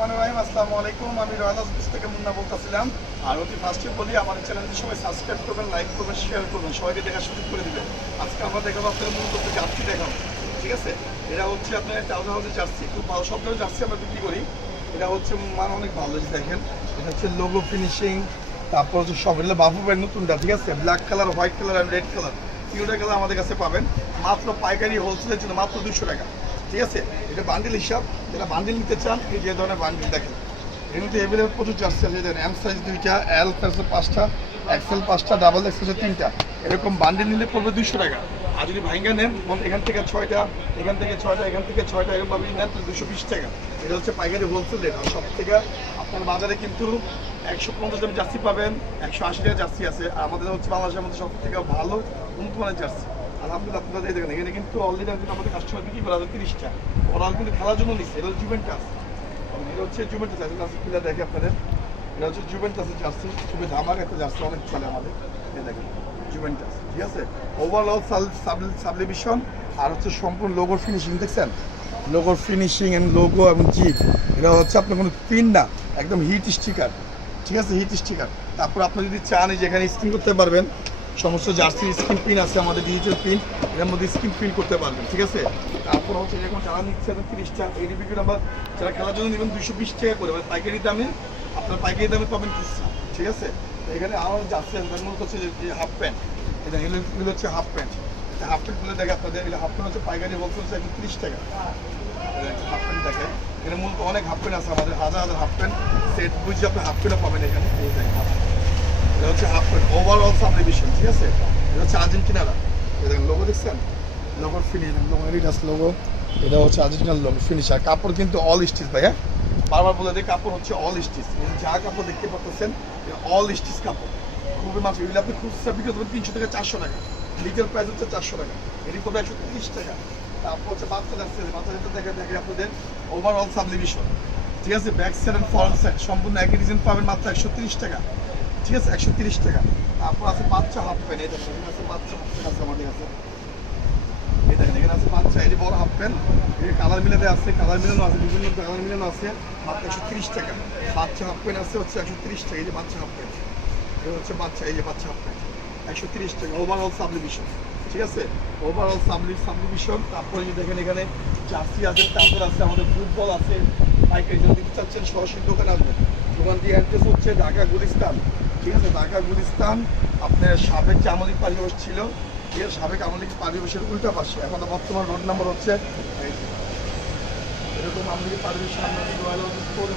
রহমান রহিম, আসসালামু আলাইকুম। আমি রয়্যাল হাউস থেকে মুন্না বলতেছিলাম। আর অতি ফার্স্টে বলি, আমার চ্যানেলটি সবাই সাবস্ক্রাইব করবেন লাইক করবেন শেয়ার করবেন, সবাইকে দেখার সুযোগ করে দিবেন। আজকে আমরা দেখাবো আপনাদের মূলত জার্সি দেখাবো, ঠিক আছে? এটা হচ্ছে আপনার টাউজার হাউসের জার্সি খুব ভালো সব ধরনের জার্সি আমরা বিক্রি করি। এটা হচ্ছে মান অনেক ভালো দেখেন। এটা হচ্ছে লোগো ফিনিশিং তারপর হচ্ছে সব এটা বাফু ব্যান্ড নতুনটা, ঠিক আছে? Black colour white colour and red colour তিনটা কালার আমাদের কাছে পাবেন। মাত্র পাইকারি হোলসেলের জন্য মাত্র দুশো টাকা। ঠিক আছে? এটা বান্ডিল হিসাব। যারা বান্ডিল নিতে চান, এই যে ধরনের বান্ডিল দেখেন। মধ্যে এভেলেবল প্রচুর জার্সি আছে। দেখেন এম সাইজ দুইটা এল সাইজ পাঁচটা এক্সেল পাঁচটা ডাবল এক্সেল তিনটা। এরকম বান্ডিল নিলে পড়বে দুইশো টাকা। আর যদি ভাঙ্গা নেন এখান থেকে ছয়টা, এখান থেকে ছয়টা, এখান থেকে ছয়টা এরকম ভাবে নেন তো দুশো বিশ টাকা। এটা হচ্ছে পাইকারি হোলসেল রেট আর সব থেকে আপনার বাজারে কিন্তু একশো পঞ্চাশ দাম জার্সি পাবেন, একশো আশি টাকা জার্সি আছে। আর আমাদের হচ্ছে বাংলাদেশের মধ্যে সব থেকে ভালো উন্নত মানের জার্সি। আলহামদুলিল্লাহ, আপনারা এই দেখেন, এখানে কিন্তু অলরেডি কিন্তু আমাদের কাস্টমার বিক্রি করা যায় তিরিশটা। ওরা কিন্তু খেলার জন্য নিচ্ছে এটা হচ্ছে জুভেন্টাস এটা হচ্ছে জুভেন্টাস এটা আছে খুলে দেখে আপনাদের। এটা হচ্ছে জুভেন্টাসের জার্সি খুবই ধামাক একটা জার্সি অনেক চলে আমাদের। এই দেখেন জুভেন্টাস ঠিক আছে? ওভারঅল সাবলিভিশন আর হচ্ছে সম্পূর্ণ লোগোর ফিনিশিং দেখছেন? লোগোর ফিনিশিং এন্ড লোগো এবং জিপ এটা হচ্ছে আপনার কোনো প্রিন্ট না, একদম হিট স্টিকার ঠিক আছে? হিট স্টিকার তারপর আপনি যদি চান যে এখানে স্ক্রিন করতে পারবেন সমস্ত জার্সির স্ক্রিন পিন আছে আমাদের ডিজিটাল পিন এর মধ্যে স্ক্রিন প্রিন্ট করতে পারবেন, ঠিক আছে? তারপর হচ্ছে যেরকম যারা নিচ্ছে তিরিশটা এডিপিকে নাম্বার যারা খেলার জন্য নেবেন দুশো বিশ টাকা করে মানে পাইকারি দামে, আপনার পাইকারি দামে পাবেন খুচরা ঠিক আছে? এখানে আমার জার্সি তার মধ্যে হচ্ছে যে হাফ প্যান্ট এটা এগুলো হচ্ছে হাফ প্যান্ট হাফ প্যান্ট খুলে দেখে আপনাদের, এগুলো হাফ প্যান্ট হচ্ছে পাইকারি হচ্ছে একশো তিরিশ টাকা। হাফ প্যান্ট দেখে এখানে মূলত অনেক হাফ প্যান্ট আছে আমাদের, হাজার হাজার হাফ প্যান্ট সেট বুঝে আপনি হাফ প্যান্টও পাবেন এখানে, এই half pant। এটা হচ্ছে প্যান্ট ওভারঅল সাবডিভিশন ঠিক আছে? এটা হচ্ছে আর্জেন্টিনারা দেখেন লোগো দেখছেন? লোগোর ফিনিশ লোগো এডিডাস লোগো এটা হচ্ছে আর্জেন্টিনার লোগো ফিনিশ আর কাপড় কিন্তু অল স্টিচ ভাই হ্যাঁ? বারবার বলে দিই, কাপড় হচ্ছে অল স্টিচ যা কাপড় দেখতে পাচ্ছেন অল স্টিচ কাপড়। খুবই মাত্র এগুলো আপনি খুচরা বিক্রি করবেন তিনশো থেকে চারশো টাকা। লিটার প্রাইস হচ্ছে চারশো টাকা। এটি করবে একশো তিরিশ টাকা। তারপর হচ্ছে বাচ্চা যাচ্ছে বাচ্চা যাচ্ছে দেখে দেখে আপনাদের ওভারঅল সাবলিভিশন ঠিক আছে? Back side and front side সম্পূর্ণ একই ডিজাইন পাবেন মাত্র একশো তিরিশ টাকা। ঠিক আছে, একশো তিরিশ টাকা। তারপর আছে বাচ্চা হাফ প্যান্ট দেখেন, এখানে আছে বাচ্চা হাফ প্যান্ট আছে আমাদের কাছে। এই দেখেন, এখানে আছে বাচ্চা এটি বড় হাফ প্যান্ট। এখানে কালার মিলাতে আছে, কালার মিলানো আছে, বিভিন্ন কালার মিলানো আছে, মাত্র একশো তিরিশ টাকা। বাচ্চা হাফ প্যান্ট আছে হচ্ছে একশো তিরিশ টাকা, এই যে বাচ্চা হাফ প্যান্ট। এটা হচ্ছে বাচ্চা, এই যে বাচ্চা হাফ প্যান্ট। একশো তিরিশ টাকা ওভারঅল সাবলিভিশন ঠিক আছে? ওভারঅল সাবলি সাবলিভিশন তারপরে যদি দেখেন এখানে জার্সি আছে টাউজার আছে আমাদের ফুটবল আছে, পাইকারি যদি চাচ্ছেন সরাসরি দোকানে আসবেন। দোকান দিয়ে অ্যাড্রেস হচ্ছে ঢাকা গুলিস্তান। ঠিক আছে, ঢাকা, গুলিস্তান, আপনার সাবেক যে আমলিক পারিবেশ ছিল আছে সাবেক আমলিক পারিবেশের উল্টা পাশে। এখন বর্তমান রোড নাম্বার হচ্ছে এরকম আমলিক পারিবেশ সামনে রয়্যাল অফিস করে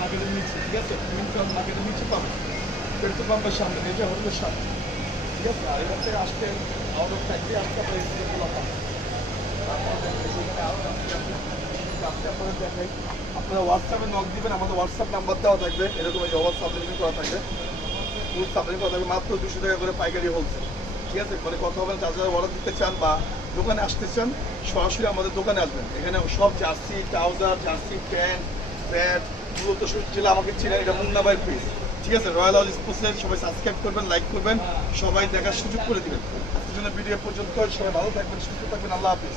মার্কেটের নিচে ঠিক আছে? টুইটার মার্কেটের নিচে পাবেন পেট্রোল পাম্পের সামনে, এটা হোটেলের সামনে, ঠিক আছে? আর এখান থেকে আসতে আউট অফ ফ্যাক্টরি আসতে আছে যাত্রী আপনাদের দেখাই আপনারা হোয়াটসঅ্যাপে নক দিবেন, আমাদের হোয়াটসঅ্যাপ নাম্বার দেওয়া থাকবে, এরকম এই হোয়াটসঅ্যাপ করা থাকবে। সাপ্লাই মাত্র দুশো টাকা করে পাইকারি ঠিক আছে? মানে কথা অর্ডার দিতে চান বা দোকানে আসতে চান সরাসরি আমাদের দোকানে আসবেন। এখানে সব jersey, trouser, jersey, pant pant মূলত জেলা আমাকে চিনেন এটা মুন্নাবাই পিস ঠিক আছে? রয়্যাল হাউস স্পোর্টসের সবাই সাবস্ক্রাইব করবেন লাইক করবেন, সবাই দেখার সুযোগ করে দিবেন। আজকের জন্য ভিডিও পর্যন্ত, সবাই ভালো থাকবেন, সুস্থ থাকবেন, আল্লাহ হাফিজ।